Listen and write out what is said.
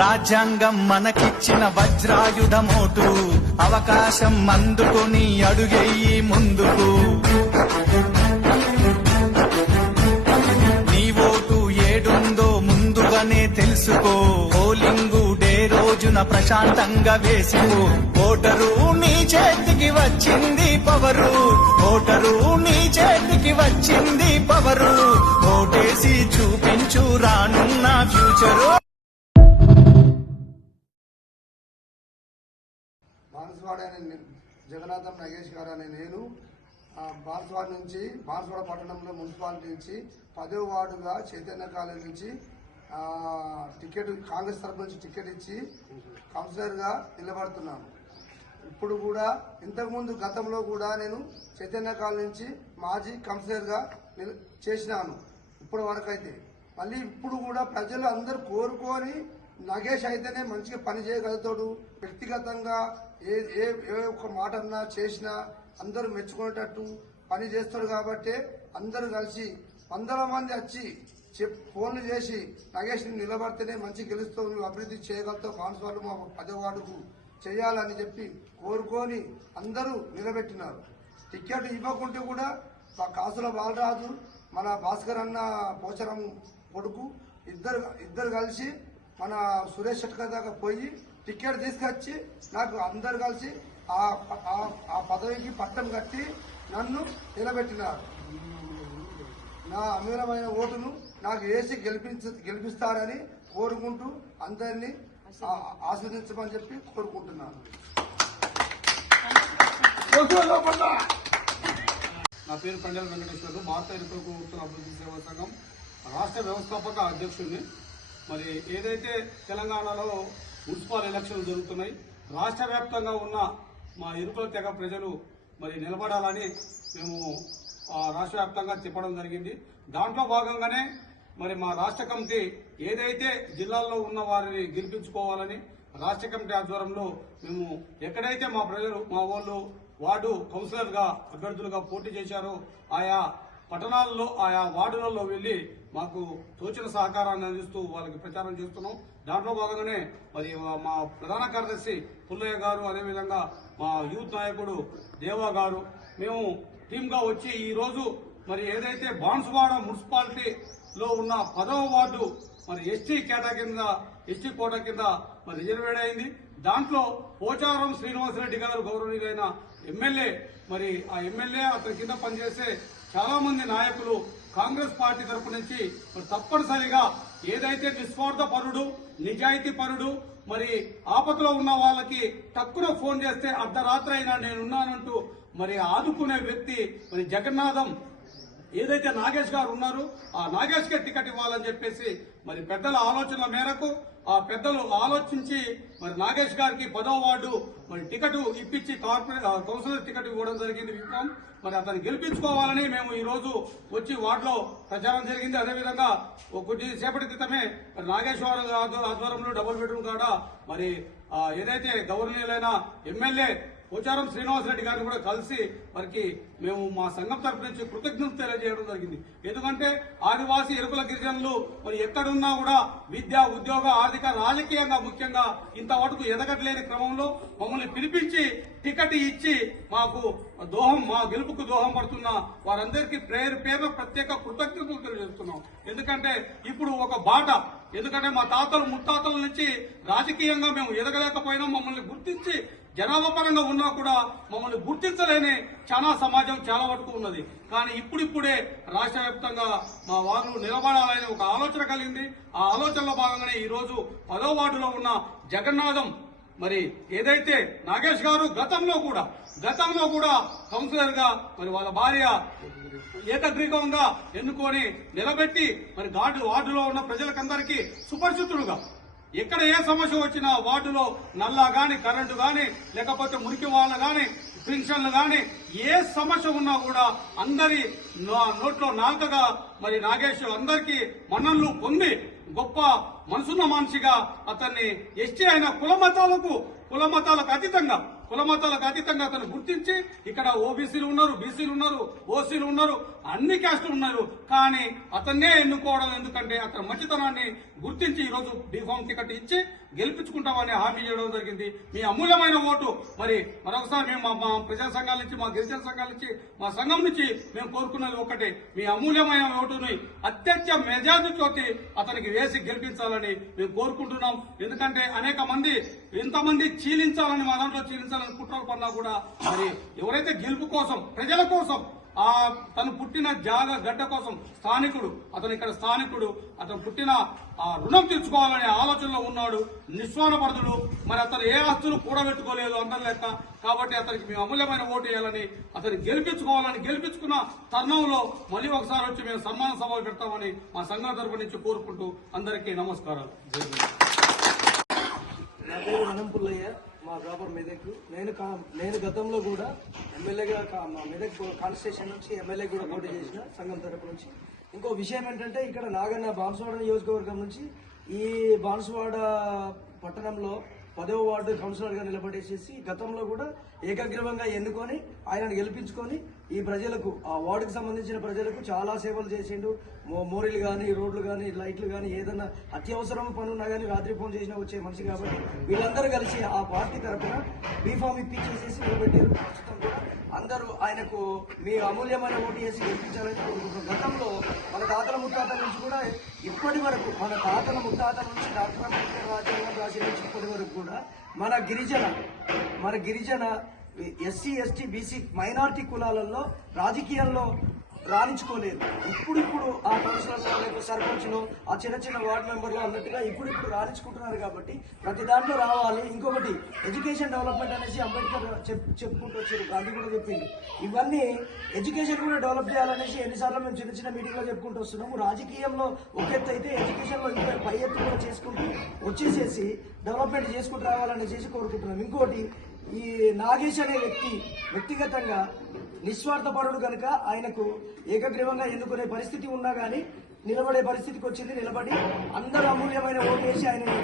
రాజ్యాంగం మనకిచ్చిన వజ్రాయుధమోటు అవకాశం అందుకొని అడుగెయ్యి ముందుకు నీ ఓటు ఏడుందో ముందుగానే తెలుసుకో పోలింగు డే రోజున ప్రశాంతంగా వేసుకో ఓటరు నీ చేతికి వచ్చింది పవరు ఓటరు నీ చేతికి వచ్చింది పవరు ఓటేసి చూపించు రానున్న ఫ్యూచరు. బాన్సువాడ అనే జగన్నాథం నగేష్ గారు అనే నేను బాన్సువాడ నుంచి బాన్సువాడ పట్టణంలో మున్సిపాలిటీ నుంచి 10వ వార్డుగా చైతన్య కాలేజ్ నుంచి టికెట్ కాంగ్రెస్ తరఫు నుంచి టికెట్ ఇచ్చి కౌన్సిలర్గా నిలబడుతున్నాను. ఇప్పుడు కూడా ఇంతకుముందు గతంలో కూడా నేను చైతన్య కాలేజ్ నుంచి మాజీ కౌన్సిలర్గా చేసినాను. ఇప్పటి వరకు అయితే మళ్ళీ ఇప్పుడు కూడా ప్రజలు అందరూ కోరుకొని నగేష్ అయితేనే మంచిగా పని చేయగలుగుతాడు, వ్యక్తిగతంగా ఏ ఏ ఏ ఒక్క మాట అన్నా చేసినా అందరూ మెచ్చుకునేటట్టు పని చేస్తాడు. కాబట్టి అందరూ కలిసి 100 మంది వచ్చి ఫోన్లు చేసి నగేష్ని నిలబడితేనే మంచి గెలుస్తావు, నువ్వు అభివృద్ధి చేయగలుగుతావు, బాన్సువాడ మా 10వ వార్డుకు చేయాలని చెప్పి కోరుకొని అందరూ నిలబెట్టినారు. టికెట్ ఇవ్వకుంటే కూడా కాసుల బాలరాజు మన భాస్కర్ అన్న పోచరం కొడుకు ఇద్దరు కలిసి మన సురేష్ షట్కర్ దాకా పోయి టికెట్ తీసుకొచ్చి నాకు అందరు కలిసి ఆ పదవికి పట్టం కట్టి నన్ను నిలబెట్టినారు. నా అమూల్యమైన ఓటును నాకు వేసి గెలిపిస్తారని కోరుకుంటూ అందరినీ ఆస్వాదించమని చెప్పి కోరుకుంటున్నాను. నా పేరు పండెల వెంకటేశ్వరరావు, భారత ఎరుకలకు ఉత్తర అభివృద్ధి సేవా సంఘం రాష్ట్ర వ్యవస్థాపక అధ్యక్షుడిని. మరి ఏదైతే తెలంగాణలో మున్సిపల్ ఎలక్షన్లు జరుగుతున్నాయి, రాష్ట్ర వ్యాప్తంగా ఉన్న మా ఎరుకల తెగ ప్రజలు మరి నిలబడాలని మేము రాష్ట్ర వ్యాప్తంగా చెప్పడం జరిగింది. దాంట్లో భాగంగానే మరి మా రాష్ట్ర కమిటీ ఏదైతే జిల్లాల్లో ఉన్న వారిని గెలిపించుకోవాలని రాష్ట్ర కమిటీ ఆధ్వర్యంలో మేము ఎక్కడైతే మా ప్రజలు మా వాళ్ళు వార్డు కౌన్సిలర్గా అభ్యర్థులుగా పోటీ చేశారో ఆయా పట్టణాల్లో ఆయా వార్డులలో వెళ్లి మాకు తోచిన సహకారాన్ని అందిస్తూ వాళ్ళకి ప్రచారం చేస్తున్నాం. దాంట్లో భాగంగానే మరి మా ప్రధాన కార్యదర్శి పుల్లయ్య గారు, అదేవిధంగా మా యూత్ నాయకుడు దేవా గారు మేము టీమ్గా వచ్చి ఈరోజు మరి ఏదైతే బాన్సువాడ మున్సిపాలిటీలో ఉన్న 10వ వార్డు మరి ఎస్టీ కోటా కింద మరి రిజర్వేడ్ అయింది. దాంట్లో పోచారం శ్రీనివాసరెడ్డి గారు గౌరవనీయులైన ఎమ్మెల్యే, మరి ఆ ఎమ్మెల్యే అతని కింద పనిచేసే చాలా మంది నాయకులు కాంగ్రెస్ పార్టీ తరపు నుంచి మరి తప్పనిసరిగా ఏదైతే నిస్వార్థ పరుడు, నిజాయితీ పరుడు, మరి ఆపదలో ఉన్న వాళ్ళకి తక్కువ ఫోన్ చేస్తే అర్ధరాత్రి అయినా నేనున్నానంటూ మరి ఆదుకునే వ్యక్తి మరి జగన్నాథం ఏదైతే నాగేష్ గారు ఉన్నారు ఆ నాగేష్ కి టికెట్ ఇవ్వాలని చెప్పేసి మరి పెద్దల ఆలోచనల మేరకు ఆ పెద్దలు ఆలోచించి మరి నాగేష్ గారికి 10వ వార్డు మరి టికెట్ ఇప్పించి కౌన్సిలర్ టికెట్ ఇవ్వడం జరిగింది. విప్లవం మరి అతన్ని గెలిపించుకోవాలని మేము ఈ రోజు వచ్చి వార్డులో ప్రచారం జరిగింది. అదేవిధంగా కొద్ది సేపటి క్రితమే మరి నాగేశ్వర ఆధ్వర్యంలో డబుల్ బెడ్రూమ్ కాడ మరి ఏదైతే గవర్నీయులైన ఎమ్మెల్యే పోచారం శ్రీనివాసరెడ్డి గారిని కూడా కలిసి వారికి మేము మా సంఘం తరఫు నుంచి కృతజ్ఞతలు తెలియజేయడం జరిగింది. ఎందుకంటే ఆదివాసీ ఎరుకుల గిరిజనులు మరి ఎక్కడున్నా కూడా విద్య, ఉద్యోగ, ఆర్థిక, రాజకీయంగా ముఖ్యంగా ఇంతవరకు ఎదగట్లేని క్రమంలో మమ్మల్ని పిలిపించి టికెట్ ఇచ్చి మాకు మా గెలుపుకు దోహం పడుతున్న వారందరికీ పేరు ప్రత్యేక కృతజ్ఞతలు తెలియజేస్తున్నాం. ఎందుకంటే ఇప్పుడు ఒక బాట, ఎందుకంటే మా తాతలు ముత్తాతల నుంచి రాజకీయంగా మేము ఎదగలేకపోయినా మమ్మల్ని గుర్తించి జనాభా పరంగా ఉన్నా కూడా మమ్మల్ని గుర్తించలేని చాలా సమాజం చాలా వరకు ఉన్నది. కానీ ఇప్పుడిప్పుడే రాష్ట్ర వ్యాప్తంగా మా వారు నిలబడాలని ఒక ఆలోచన కలిగింది. ఆ ఆలోచనలో భాగంగానే ఈ రోజు 10వ వార్డులో ఉన్న జగన్నాథం మరి ఏదైతే నాగేష్ గారు గతంలో కూడా కౌన్సిలర్ గా మరి వాళ్ళ భార్య ఏకగ్రీవంగా ఎన్నుకొని నిలబెట్టి మరి వార్డులో ఉన్న ప్రజలకందరికీ సుపరిచితుడుగా ఎక్కడ ఏ సమస్య వచ్చినా వార్డులో నల్లా గాని, కరెంటు గాని, లేకపోతే మురికి వాళ్ళ గాని, పెన్షన్లు గాని ఏ సమస్య ఉన్నా కూడా అందరి నోట్లో నాలుకగా మరి నాగేష్ అందరికీ మన్ననలు పొంది గొప్ప మనసున్న మనిషిగా అతన్ని ఎస్టీ అయిన కులమతాలకు అతీతంగా అతను గుర్తించి ఇక్కడ ఓబీసీలు ఉన్నారు, బీసీలు ఉన్నారు, ఓసీలు ఉన్నారు, అన్ని క్యాస్టులు ఉన్నారు. కానీ అతన్నే ఎన్నుకోవడం ఎందుకంటే అతని మంచితనాన్ని గుర్తించి ఈరోజు బీఫామ్ టికెట్ ఇచ్చి గెలిపించుకుంటామని హామీ ఇవ్వడం జరిగింది. మీ అమూల్యమైన ఓటు మరి మరొకసారి మేము మా ప్రజా సంఘాల నుంచి, మా గిరిజన సంఘాల నుంచి, మా సంఘం నుంచి మేము కోరుకున్నది ఒకటే, మీ అమూల్యమైన ఓటుని అత్యధిక మెజారిటీతోటి అతనికి వేసి గెలిపించాలని మేము కోరుకుంటున్నాం. ఎందుకంటే అనేక మంది ఎంతమంది చీలించాలని, మా దాంట్లో చీలించాలని కుట్రలు పన్నా కూడా మరి ఎవరైతే గెలుపు కోసం, ప్రజల కోసం, తను పుట్టిన గడ్డ కోసం స్థానికుడు, అతను ఇక్కడ స్థానికుడు, అతను పుట్టిన రుణం తీర్చుకోవాలనే ఆలోచనలో ఉన్నాడు, నిస్వార్థపరుడు. మరి అతను ఏ ఆస్తులు కూడబెట్టుకోలేదు అందరి లెక్క. కాబట్టి అతనికి మేము అమూల్యమైన ఓటు వేయాలని, అతన్ని గెలిపించుకోవాలని, గెలిపించుకున్న తరుణంలో మళ్ళీ ఒకసారి వచ్చి మేము సన్మాన సభలు పెడతామని మా సంఘం తరపు నుంచి కోరుకుంటూ అందరికీ నమస్కారాలు. నా పేరు వనంపుల్లయ్య, మా ప్రాపర్ మెదక్. నేను గతంలో కూడా ఎమ్మెల్యేగా మా మెదక్ కాన్స్టిట్యూషన్ నుంచి ఎమ్మెల్యే కూడా పోటీ చేసిన సంఘం తరపు నుంచి. ఇంకో విషయం ఏంటంటే, ఇక్కడ నాగన్న బాన్సువాడ నియోజకవర్గం నుంచి ఈ బాన్సువాడ పట్టణంలో 10వ వార్డు కౌన్సిలర్గా నిలబడేసేసి గతంలో కూడా ఏకగ్రీవంగా ఎన్నుకొని ఆయనను గెలిపించుకొని ఈ ప్రజలకు, ఆ వార్డుకు సంబంధించిన ప్రజలకు చాలా సేవలు చేసిండు. మోరీలు కానీ, రోడ్లు కానీ, లైట్లు కానీ, ఏదైనా అత్యవసరం పని ఉన్నా కానీ రాత్రి ఫోన్ చేసినా వచ్చే మనిషి. కాబట్టి వీళ్ళందరూ కలిసి ఆ పార్టీ తరఫున బీఫామ్ ఇప్పించేసేసి నిలబెట్టారు. ప్రస్తుతం కూడా అందరూ ఆయనకు మీ అమూల్యమైన ఓటు వేసి గెలిపించాలని కోరుకుంటున్నాం. గతంలో మన తాతల ముత్తాతల నుంచి కూడా ఇప్పటి వరకు, మన తాతల ముత్తాతల నుంచి డాక్టర్ అంబేద్కర్ రాజ్యాంగం రాసి నుంచి ఇప్పటి వరకు కూడా మన గిరిజన ఎస్సీ, ఎస్టీ, బీసీ మైనారిటీ కులాలలో రాజకీయాల్లో రాణించుకోలేదు. ఇప్పుడు ఆ కౌన్సిలర్లో, లేకపోతే సర్పంచ్లో, ఆ చిన్న వార్డు మెంబర్లు అన్నట్టుగా ఇప్పుడు రాణించుకుంటున్నారు. కాబట్టి ప్రతి దాంట్లో రావాలి. ఇంకొకటి ఎడ్యుకేషన్ డెవలప్మెంట్ అనేసి అంబేద్కర్ చెప్పుకుంటూ వచ్చారు, గాంధీ కూడా చెప్పింది. ఇవన్నీ ఎడ్యుకేషన్ కూడా డెవలప్ చేయాలనేసి ఎన్నిసార్లు మేము చిన్న మీటింగ్లో చెప్పుకుంటూ వస్తున్నాము. రాజకీయంలో ఒక ఎత్తు అయితే ఎడ్యుకేషన్లో ఇంకా పై ఎత్తు కూడా చేసుకుంటూ వచ్చేసేసి డెవలప్మెంట్ చేసుకుంటూ రావాలనేసి కోరుకుంటున్నాం. ఇంకోటి, ఈ నాగేష్ అనే వ్యక్తిగతంగా నిస్వార్థపరుడు కనుక ఆయనకు ఏకగ్రీవంగా ఎన్నుకునే పరిస్థితి ఉన్నా కానీ నిలబడే పరిస్థితికి వచ్చింది. నిలబడి అందరూ అమూల్యమైన ఓటు వేసి ఆయన